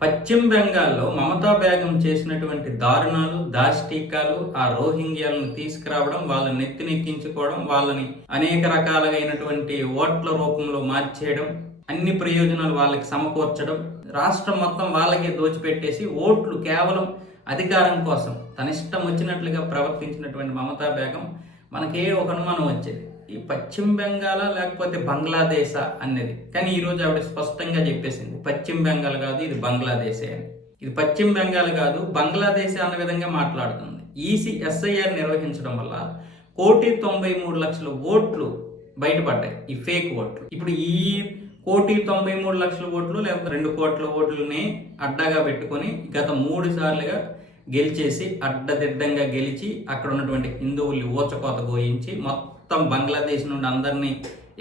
పశ్చిమ బెంగాల్లో మమతా బేగం చేసినటువంటి దారుణాలు, దాష్టీకాలు, ఆ రోహింగ్యాలను తీసుకురావడం, వాళ్ళని నెత్తినెక్కించుకోవడం, వాళ్ళని అనేక రకాలైనటువంటి ఓట్ల రూపంలో మార్చేయడం, అన్ని ప్రయోజనాలు వాళ్ళకి సమకూర్చడం, రాష్ట్రం మొత్తం వాళ్ళకే దోచిపెట్టేసి ఓట్లు కేవలం అధికారం కోసం తన ఇష్టం వచ్చినట్లుగా ప్రవర్తించినటువంటి మమతా బేగం మనకే ఒక అనుమానం వచ్చేది, ఈ పశ్చిమ బెంగాల్ లేకపోతే బంగ్లాదేశా అనేది. కానీ ఈరోజు ఆవిడ స్పష్టంగా చెప్పేసింది, పశ్చిమ బెంగాల్ కాదు, ఇది బంగ్లాదేశే అని. ఇది పశ్చిమ బెంగాల్ కాదు, బంగ్లాదేశే అన్న విధంగా మాట్లాడుతుంది. ఎస్ఐఆర్ నిర్వహించడం వల్ల 1,93,00,000 ఓట్లు బయటపడ్డాయి, ఈ ఫేక్ ఓట్లు. ఇప్పుడు ఈ 1,93,00,000 ఓట్లు లేకపోతే 2 కోట్ల ఓట్లని అడ్డాగా పెట్టుకొని గత 3 సార్లుగా గెలిచేసి అడ్డదిడ్డంగా గెలిచి అక్కడ ఉన్నటువంటి హిందువుల్ని ఊచకోత గోయించి మొత్తం బంగ్లాదేశ్ నుండి అందరినీ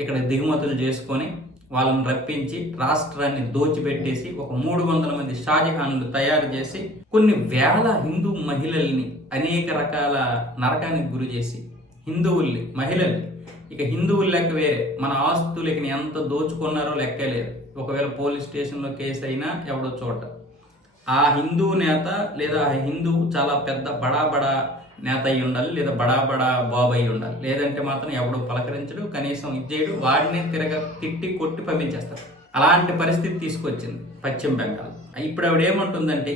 ఇక్కడ దిగుమతులు చేసుకొని వాళ్ళని రప్పించి రాష్ట్రాన్ని దోచిపెట్టేసి ఒక 300 మంది షాజహాన్లు తయారు చేసి కొన్ని వేల హిందూ మహిళల్ని అనేక రకాల నరకానికి గురి చేసి హిందువుల్ని మహిళల్ని ఇక హిందువులు లెక్క వేరే, మన ఆస్తులకి ఎంత దోచుకున్నారో లెక్కే లేదు. ఒకవేళ పోలీస్ స్టేషన్లో కేసు అయినా ఎవడో చోట ఆ హిందూ నేత లేదా ఆ హిందువు చాలా పెద్ద బడా నేత అయి ఉండాలి, లేదా బడా బాబు అయి ఉండాలి. లేదంటే మాత్రం ఎవడు పలకరించడు, కనీసం ఇచ్చేయడు, వాడిని తిట్టి కొట్టి పంపించేస్తారు. అలాంటి పరిస్థితి తీసుకొచ్చింది పశ్చిమ బెంగాల్. ఇప్పుడు ఆవిడ ఏమంటుందంటే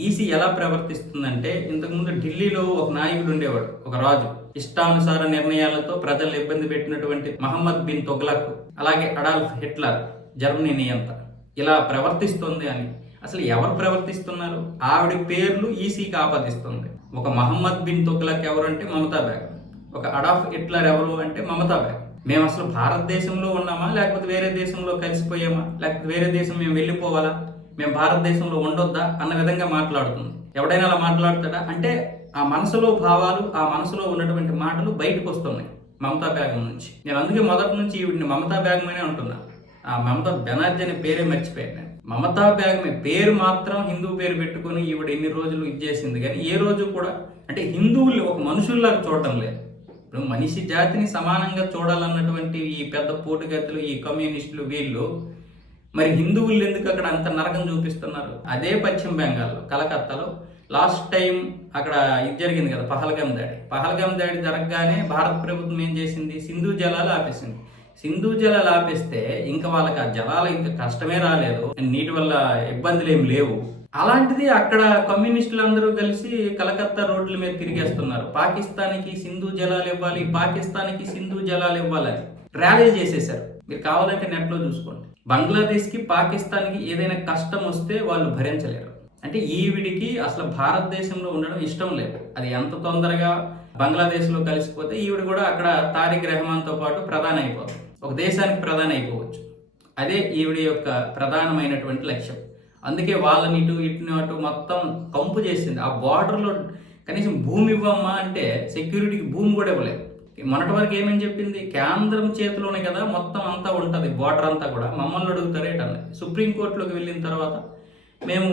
ఈసీ ఎలా ప్రవర్తిస్తుందంటే, ఇంతకుముందు ఢిల్లీలో ఒక నాయకుడు ఉండేవాడు, ఒక రాజు, ఇష్టానుసార నిర్ణయాలతో ప్రజలు ఇబ్బంది పెట్టినటువంటి మహమ్మద్ బిన్ తుగ్లక్, అలాగే అడాల్ఫ్ హిట్లర్ జర్మనీ నియంత ఇలా ప్రవర్తిస్తుంది అని. అసలు ఎవరు ప్రవర్తిస్తున్నారు? ఆవిడ పేర్లు ఈసీకి ఆపాదిస్తుంది. ఒక మహమ్మద్ బిన్ తుగ్లక్ ఎవరు అంటే మమతా బేగం, ఒక అడాల్ఫ్ హిట్లర్ ఎవరు అంటే మమతా బేగం. మేము అసలు భారతదేశంలో ఉన్నామా, లేకపోతే వేరే దేశంలో కలిసిపోయామా, లేకపోతే వేరే దేశం మేము వెళ్ళిపోవాలా, మేము భారతదేశంలో ఉండొద్దా అన్న విధంగా మాట్లాడుతుంది. ఎవడైనా అలా మాట్లాడతాడా? అంటే ఆ మనసులో భావాలు, ఆ మనసులో ఉన్నటువంటి మాటలు బయటకు వస్తున్నాయి మమతా బేగం నుంచి. నేను అందుకే మొదటి నుంచి ఈవిడిని మమతా బేగం అనే అంటున్నా. ఆ మమతా బెనర్జీ అనే పేరే మర్చిపోయాను నేను. మమతా బేగం పేరు మాత్రం హిందూ పేరు పెట్టుకుని ఈవిడ ఎన్ని రోజులు ఇచ్చేసింది, కానీ ఏ రోజు కూడా అంటే హిందువుల్ని ఒక మనుషుల్లాగా చూడటం లేదు. ఇప్పుడు మనిషి జాతిని సమానంగా చూడాలన్నటువంటి ఈ పెద్ద పోటుగతులు, ఈ కమ్యూనిస్టులు వీళ్ళు మరి హిందువులు ఎందుకు అక్కడ అంత నరకం చూపిస్తున్నారు? అదే పశ్చిమ బెంగాల్లో కలకత్తాలో లాస్ట్ టైం అక్కడ ఇది జరిగింది కదా, పహల్గామ్ దాడి జరగగానే భారత ప్రభుత్వం ఏం చేసింది? సింధు జలాలు ఆపేసింది. సింధు జలాలు ఆపేస్తే ఇంకా వాళ్ళకి ఆ జలాలు ఇంకా కష్టమే రాలేదు, నీటి వల్ల ఇబ్బందులు ఏమి లేవు. అలాంటిది అక్కడ కమ్యూనిస్టులు అందరూ కలిసి కలకత్తా రోడ్ల మీద తిరిగేస్తున్నారు. పాకిస్తాన్కి సింధు జలాలు ఇవ్వాలి, పాకిస్తాన్కి సింధు జలాలు ఇవ్వాలని ర్యాలీలు చేసేశారు. మీరు కావాలంటే నెట్లో చూసుకోండి. బంగ్లాదేశ్కి పాకిస్తాన్కి ఏదైనా కష్టం వస్తే వాళ్ళు భరించలేరు. అంటే ఈవిడికి అసలు భారతదేశంలో ఉండడం ఇష్టం లేదు. అది ఎంత తొందరగా బంగ్లాదేశ్లో కలిసిపోతే ఈవిడ కూడా అక్కడ తారిక్ రెహమాన్తో పాటు ప్రధాని అయిపోతుంది, ఒక దేశానికి ప్రధాని అయిపోవచ్చు. అదే ఈవిడ యొక్క ప్రధానమైనటువంటి లక్ష్యం. అందుకే వాళ్ళని ఇటు మొత్తం కంపు చేసింది. ఆ బార్డర్లో కనీసం భూమి ఇవ్వమ్మా అంటే సెక్యూరిటీకి భూమి కూడా ఇవ్వలేదు. మొన్నటి వరకు ఏమని చెప్పింది? కేంద్రం చేతిలోనే కదా మొత్తం అంతా ఉంటుంది, బార్డర్ అంతా కూడా, మమ్మల్ని అడుగుతారేటన్నది. సుప్రీంకోర్టులోకి వెళ్ళిన తర్వాత మేము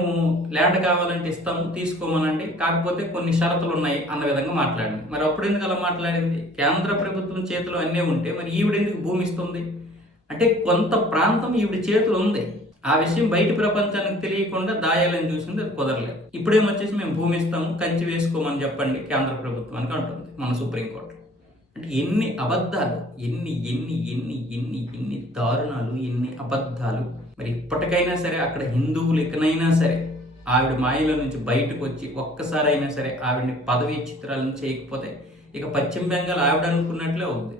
ల్యాండ్ కావాలంటే ఇస్తాము, తీసుకోమనండి, కాకపోతే కొన్ని షరతులు ఉన్నాయి అన్న విధంగా మాట్లాడింది. మరి అప్పుడు ఎందుకు అలా మాట్లాడింది? కేంద్ర ప్రభుత్వం చేతిలో అన్నీ ఉంటే మరి ఈవిడెందుకు భూమి ఇస్తుంది? అంటే కొంత ప్రాంతం ఈవిడ చేతులు ఉంది, ఆ విషయం బయట ప్రపంచానికి తెలియకుండా దాయాలని చూసింది, అది కుదరలేదు. ఇప్పుడేమొచ్చేసి మేము భూమి ఇస్తాము, కంచి వేసుకోమని చెప్పండి కేంద్ర ప్రభుత్వానికి అంటుంది మన సుప్రీంకోర్టు. అంటే ఎన్ని అబద్ధాలు, ఎన్ని దారుణాలు, ఎన్ని అబద్ధాలు. మరి ఇప్పటికైనా సరే అక్కడ హిందువులు ఇకనైనా సరే ఆవిడ మాయలో నుంచి బయటకు వచ్చి ఒక్కసారైనా సరే ఆవిడని పదవి చిత్రాలను చేయకపోతే ఇక పశ్చిమ బెంగాల్ ఆవిడ అనుకున్నట్లే అవుతుంది.